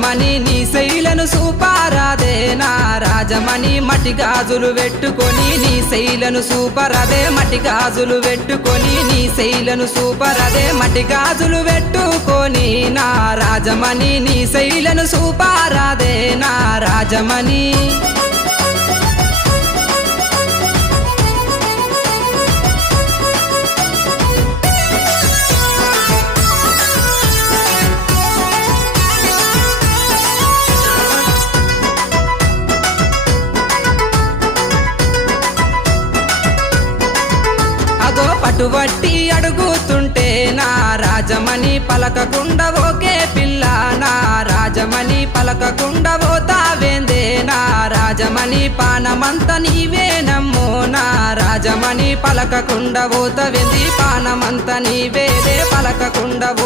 రాజమణి నీ శైలను సూపారాదే నా రాజమణి మట్టి గాజులు పెట్టుకొని నీ శైలను సూపరదే మట్టి గాజులు పెట్టుకొని నీ శైలను సూపరదే మట్టి గాజులు పెట్టుకొని నా రాజమణి నీ శైలను సూపారాదే నా రాజమణి పట్టుబట్టి అడుగుతుంటే నా రాజమణి పలకకుండా ఓకే పిల్ల నా రాజమణి పలకకుండా పోతావేందే నా రాజమణి పానమంత నీవేనమ్మో నా రాజమణి పలకకుండా పోతవేంది పానమంత నీవేదే పలకకుండా